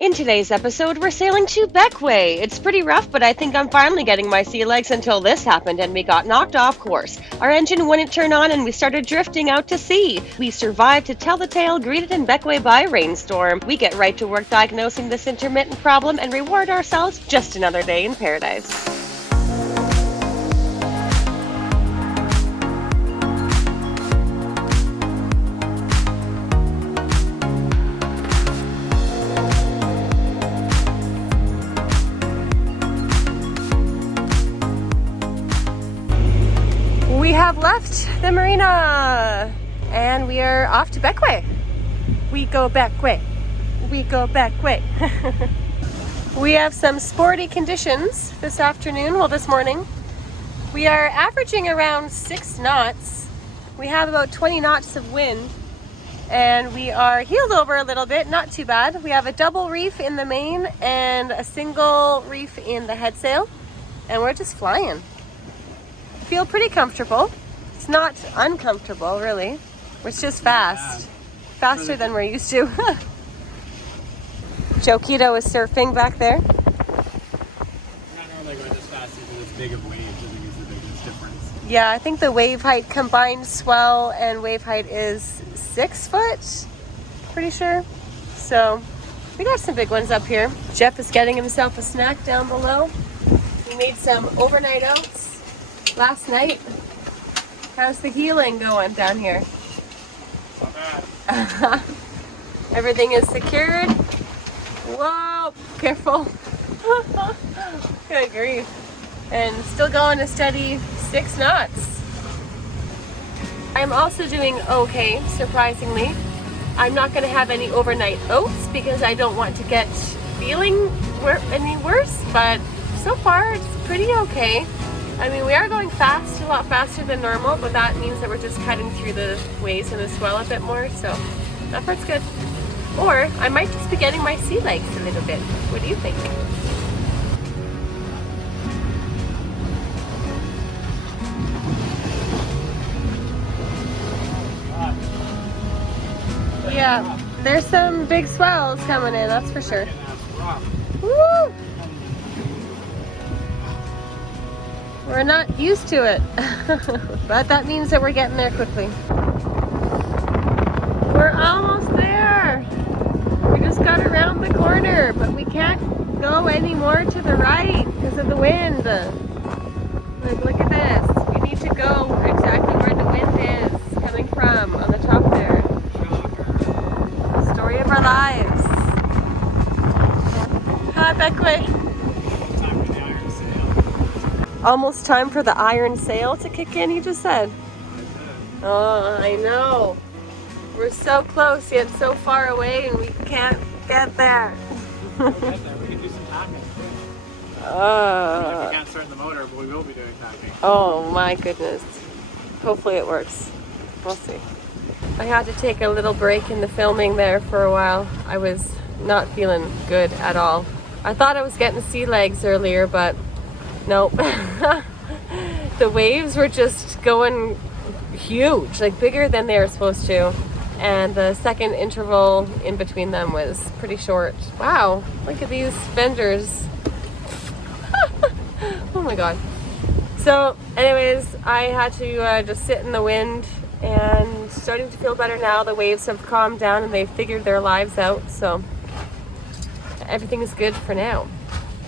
In today's episode, we're sailing to Bequia. It's pretty rough, but I think I'm finally getting my sea legs until this happened and we got knocked off course. Our engine wouldn't turn on and we started drifting out to sea. We survived to tell the tale, greeted in Bequia by a rainstorm. We get right to work diagnosing this intermittent problem and reward ourselves just another day in paradise. We have left the marina and we are off to Bequia. We go Bequia. We go Bequia. We have some sporty conditions this afternoon, well this morning. We are averaging around 6 knots. We have about 20 knots of wind and we are heeled over a little bit, not too bad. We have a double reef in the main and a single reef in the headsail and we're just flying. Feel pretty comfortable. It's not uncomfortable, really. It's just fast. Faster than we're used to. Joquito is surfing back there. We're not normally going this fast due to this big of waves. I think is the biggest difference. Yeah, I think the wave height, combined swell and wave height is 6 foot. Pretty sure. So we got some big ones up here. Jeff is getting himself a snack down below. He made some overnight oats last night. How's the healing going down here? Not bad. Everything is secured. Whoa, careful. Good grief. And still going a steady 6 knots. I'm also doing okay, surprisingly. I'm not going to have any overnight oats because I don't want to get feeling any worse, but so far it's pretty okay. I mean, we are going fast, a lot faster than normal, but that means that we're just cutting through the waves and the swell a bit more, so that part's good. Or I might just be getting my sea legs a little bit. What do you think? Yeah, there's some big swells coming in, that's for sure. Woo! We're not used to it, but that means that we're getting there quickly. We're almost there. We just got around the corner, but we can't go any more to the right because of the wind. Like, look at this. We need to go exactly where the wind is coming from on the top there. Story of our lives. Hi, Bequia. Almost time for the iron sail to kick in, you just said. Oh, I know. We're so close yet so far away and we can't get there. We'll get there. We can do some tacking. We can't start the motor, but we will be doing tacking. Oh my goodness. Hopefully it works. We'll see. I had to take a little break in the filming there for a while. I was not feeling good at all. I thought I was getting sea legs earlier, but nope. The waves were just going huge, like bigger than they were supposed to. And the second interval in between them was pretty short. Wow, look at these fenders. Oh my God. So anyways, I had to just sit in the wind and starting to feel better now. The waves have calmed down and they've figured their lives out. So everything is good for now.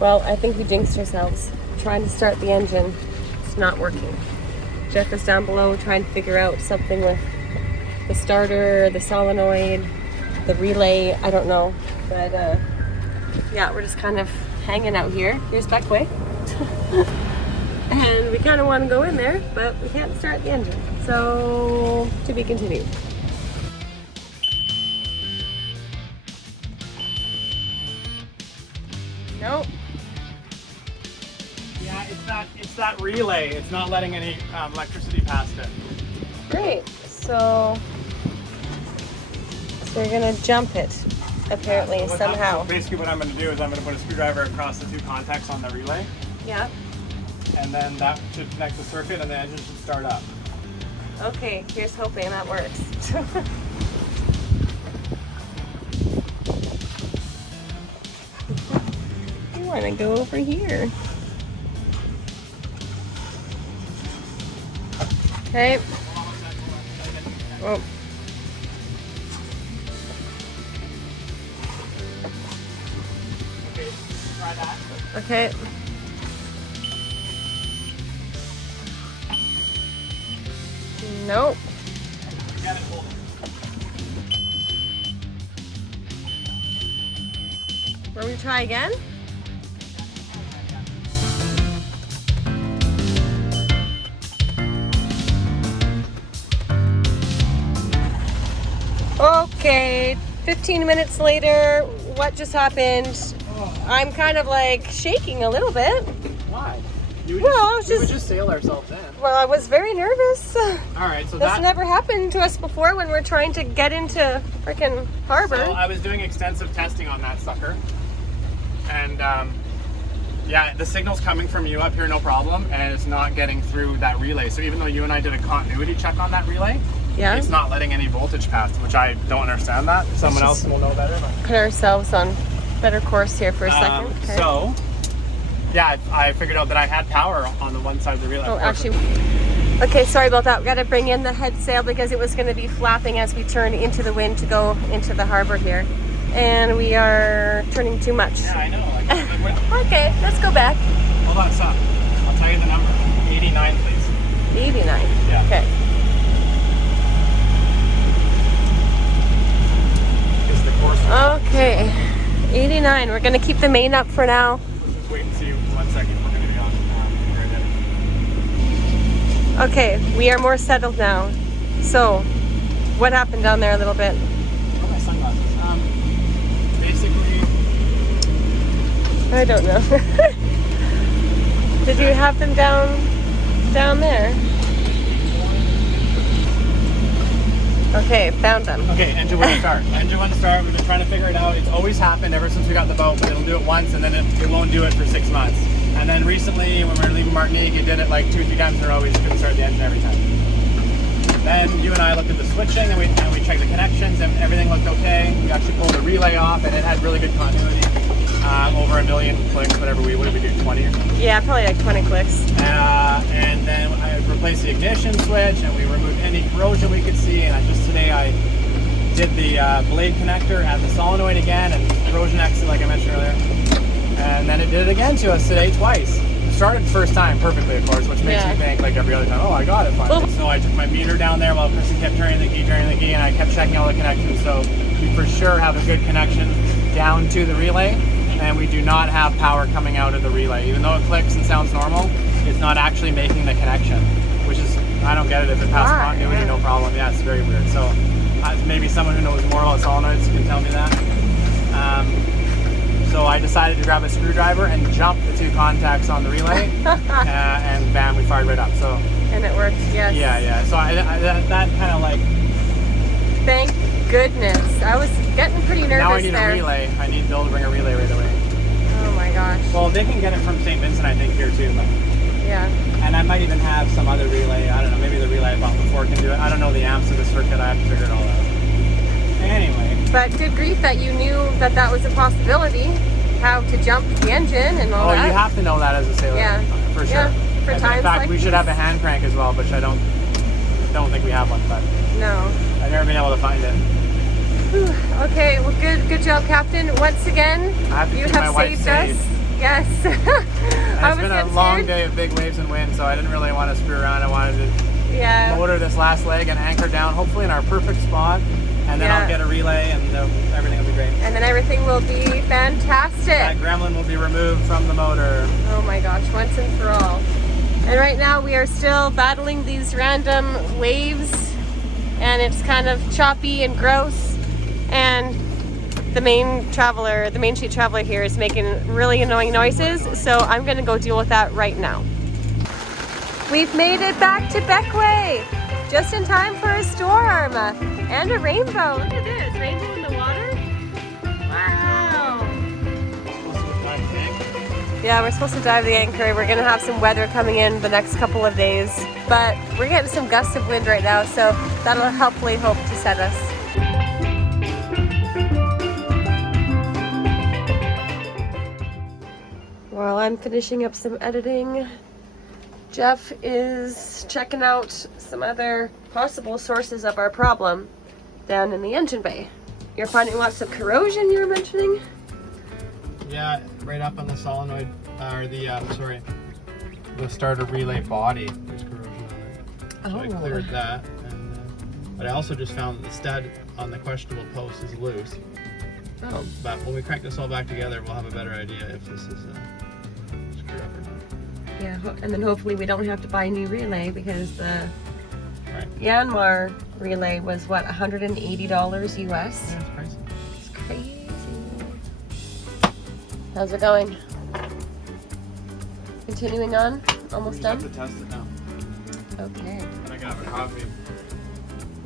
Well, I think we jinxed ourselves. Trying to start the engine, it's not working. Jeff is down below trying to figure out something with the starter, the solenoid, the relay, I don't know. But yeah, we're just kind of hanging out here. Here's Bequia. And we kind of want to go in there, but we can't start the engine. So, to be continued. Nope. Yeah, it's that relay. It's not letting any electricity past it. Great. So you're gonna jump it, apparently, So somehow. basically what I'm going to do is I'm going to put a screwdriver across the 2 contacts on the relay, Yeah. and then that should connect the circuit and the engine should start up. Okay, here's hoping that works. want to go over here. Okay. Oh. Okay, try that. Okay. Nope. Get it, hold it. Will we try again? Okay, 15 minutes later, what just happened? I'm kind of like shaking a little bit. Why? You would Well, we would just sail ourselves in. Well, I was very nervous. Alright, so That's never happened to us before when we're trying to get into freaking harbor. So I was doing extensive testing on that sucker. And yeah, the signal's coming from you up here, no problem, and it's not getting through that relay. So even though you and I did a continuity check on that relay, Yeah. it's not letting any voltage pass, which I don't understand that. Someone else will know better. But. Put ourselves on better course here for a second. Okay. So, yeah, I figured out that I had power on the one side of the relay. Oh, actually, okay, sorry about that. We got to bring in the head sail because it was going to be flapping as we turn into the wind to go into the harbor here. And we are turning too much. Yeah, I know. Okay, let's go back. Hold on, stop. I'll tell you the number. 89, please. 89. Yeah. Okay. Is the course. Okay. 89. We're going to keep the main up for now. Just wait and see 1 second. We're going to be on there. Okay, we are more settled now. So, what happened down there a little bit? Oh, my sunglasses. Basically, I don't know. Did you have them down there? Okay, found them. okay, engine wouldn't start. Engine wouldn't start. We've been trying to figure it out. It's always happened ever since we got the boat, but it'll do it once and then it won't do it for 6 months. And then recently, when we were leaving Martinique, it did it like 2 or 3 times in a row. We just couldn't start the engine every time. Then you and I looked at the switching and we checked the connections and everything looked okay. We actually pulled the relay off and it had really good continuity. Over 1 million clicks, whatever what did we do, 20 or something? Yeah, probably like 20 clicks. And then I replaced the ignition switch and we removed any corrosion we could see. And today I did the blade connector at the solenoid again and corrosion exit like I mentioned earlier. And then it did it again to us today twice. It started the first time perfectly, of course, which makes me think like every other time, oh, I got it finally. Well, so I took my meter down there while Kristen kept turning the key, and I kept checking all the connections. So we for sure have a good connection down to the relay. And we do not have power coming out of the relay. Even though it clicks and sounds normal, it's not actually making the connection, which is, I don't get it. If it passes continuity, no problem. Yeah, it's very weird. So maybe someone who knows more about solenoids can tell me that. So I decided to grab a screwdriver and jump the 2 contacts on the relay, and bam, we fired right up. So. And it worked, yes. Yeah. So that kind of like. Thank goodness. I was getting pretty nervous. Now I need there. a relay. I need Bill to bring a relay right away. Oh my gosh. Well, they can get it from St. Vincent, I think, here too. But. Yeah. And I might even have some other relay. I don't know. Maybe the relay I bought before can do it. I don't know the amps of the circuit. I have to figure it all out. Anyway. But good grief that you knew that was a possibility. How to jump the engine and all that. Oh, you have to know that as a sailor. Yeah. For sure. Yeah. For in times fact, like we should have a hand crank as well, which I don't think we have one. But no. I've never been able to find it. Whew. Okay. Well, good job, Captain. Once again, you have saved us. Yes. It's been a long day of big waves and wind, so I didn't really want to screw around. I wanted to motor this last leg and anchor down, hopefully in our perfect spot, and then I'll get a relay and everything will be great. And then everything will be fantastic. That gremlin will be removed from the motor. Oh my gosh, once and for all. And right now we are still battling these random waves, and it's kind of choppy and gross. And the main sheet traveler here is making really annoying noises, so I'm gonna go deal with that right now. We've made it back to Bequia, just in time for a storm and a rainbow. Look at this, rainbow in the water. Wow. Yeah, we're supposed to dive the anchor. We're gonna have some weather coming in the next couple of days, but we're getting some gusts of wind right now, so that'll hopefully hope to set us. While I'm finishing up some editing, Jeff is checking out some other possible sources of our problem down in the engine bay. You're finding lots of corrosion, you were mentioning? Yeah, right up on the solenoid, or the starter relay body. There's corrosion on it. So I cleared that. And, but I also just found that the stud on the questionable post is loose. Oh. But when we crank this all back together, we'll have a better idea if this is screwed up or not. Yeah, and then hopefully we don't have to buy a new relay, because the Right. Yanmar relay was what, $180 US? Yeah, it's pricey. It's crazy. How's it going? Continuing on? Almost We done? have to test it now. Okay. And I can have a coffee.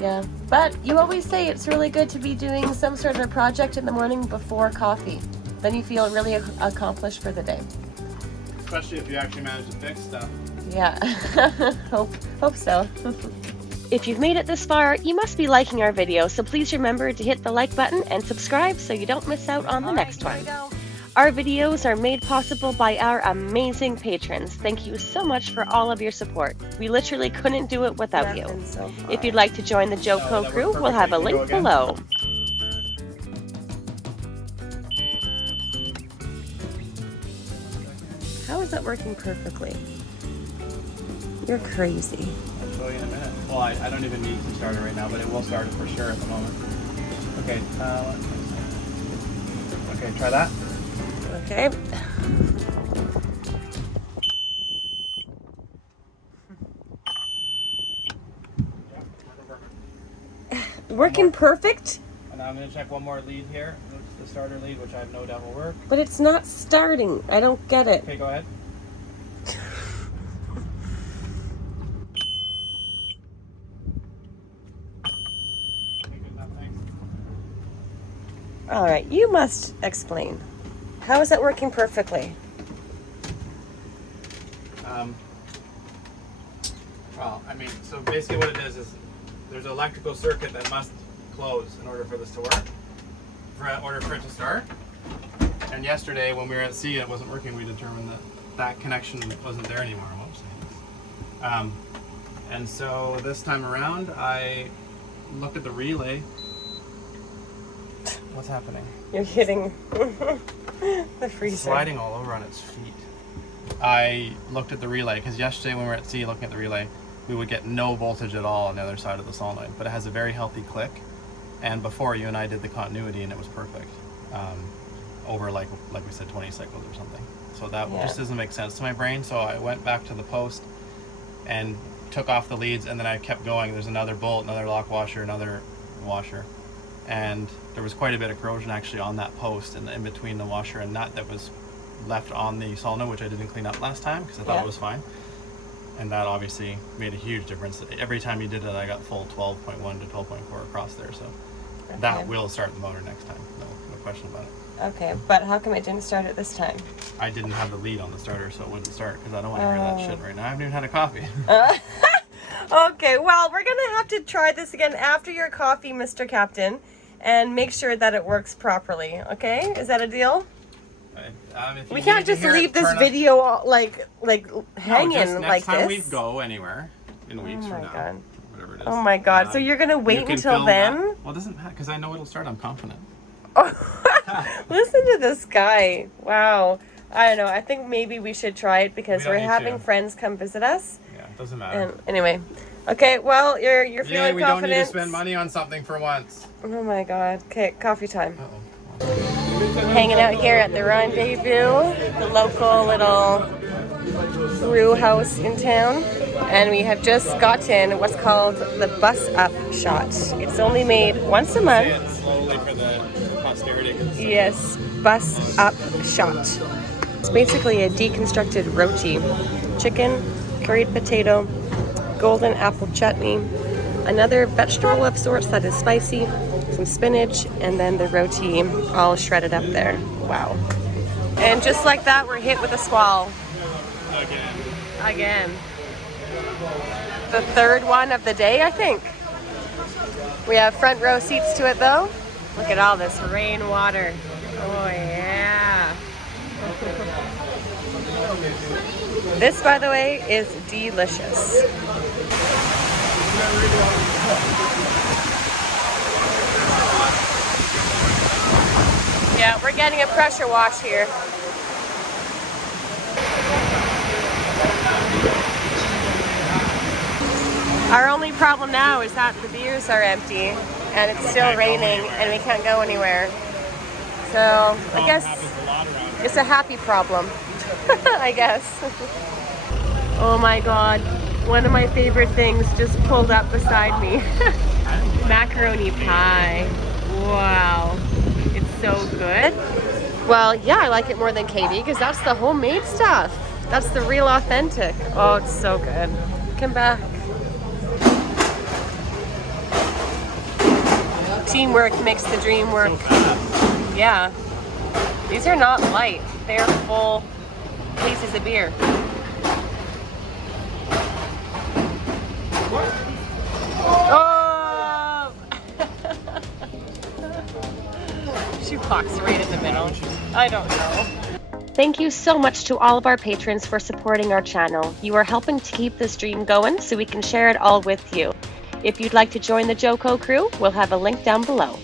Yeah, but you always say it's really good to be doing some sort of a project in the morning before coffee. Then you feel really accomplished for the day. Especially if you actually manage to fix stuff. Yeah, hope so. If you've made it this far, you must be liking our video, so please remember to hit the like button and subscribe so you don't miss out on the next one. Our videos are made possible by our amazing patrons. Thank you so much for all of your support. We literally couldn't do it without you. If you'd like to join the Joco crew, we'll have a link below. How is that working perfectly? You're crazy. I'll show you in a minute. Well, I don't even need to start it right now, but it will start it for sure at the moment. Okay, okay, try that. Okay. Working perfect? And now I'm going to check one more lead here. The starter lead, which I have no doubt will work. But it's not starting. I don't get it. Okay, go ahead. All right, you must explain. How is that working perfectly? Well, I mean, so basically what it is there's an electrical circuit that must close in order for this to work, in order for it to start. And yesterday when we were at sea and it wasn't working, we determined that that connection wasn't there anymore. And so this time around, I looked at the relay. What's happening? You're hitting the freezer. Sliding all over on its feet. I looked at the relay because yesterday when we were at sea looking at the relay, we would get no voltage at all on the other side of the solenoid, but it has a very healthy click. And before, you and I did the continuity and it was perfect, over like we said 20 cycles or something. So that just doesn't make sense to my brain. So I went back to the post and took off the leads, and then I kept going. There's another bolt, another lock washer, another washer, and there was quite a bit of corrosion actually on that post and in between the washer and nut that was left on the solenoid, which I didn't clean up last time because I thought it was fine. And that obviously made a huge difference. Every time you did it, I got full 12.1 to 12.4 across there. So that will start the motor next time. No question about it. Okay, but how come it didn't start it this time? I didn't have the lead on the starter, so it wouldn't start because I don't want to hear that shit right now. I haven't even had a coffee. Okay, well, we're going to have to try this again after your coffee, Mr. Captain, and make sure that it works properly, okay? Is that a deal? We can't just leave this video like hanging like this. Next time we go anywhere in weeks from now, whatever it is. Oh my God! So you're gonna wait until then? Well, it doesn't matter because I know it'll start. I'm confident. Listen to this guy! Wow. I don't know. I think maybe we should try it because we're having friends come visit us. Yeah, it doesn't matter. And anyway, okay. Well, you're feeling confident. We don't need to spend money on something for once. Oh my God! Okay, coffee time. Uh-oh. Hanging out here at the Rendezvous, the local little brew house in town, and we have just gotten what's called the Bus Up shot. It's only made once a month. Say it slowly for the posterity. Yes, Bus Up shot. It's basically a deconstructed roti, chicken, curried potato, golden apple chutney, another vegetable of sorts that is spicy, some spinach, and then the roti all shredded up there. Wow. And just like that, we're hit with a squall. Again. The third one of the day, I think. We have front row seats to it though. Look at all this rainwater. Oh yeah. This, by the way, is delicious. Yeah, we're getting a pressure wash here. Our only problem now is that the beers are empty and it's still raining and we can't go anywhere. So I guess it's a happy problem, I guess. Oh my God, one of my favorite things just pulled up beside me. Macaroni pie. Wow, it's so good. Well, yeah, I like it more than Katie because that's the homemade stuff. That's the real authentic. Oh, it's so good. Come back. Teamwork makes the dream work. Yeah. These are not light. They're full cases of beer. Oh! She walks right in the middle. I don't know. Thank you so much to all of our patrons for supporting our channel. You are helping to keep this dream going so we can share it all with you. If you'd like to join the Joco crew, we'll have a link down below.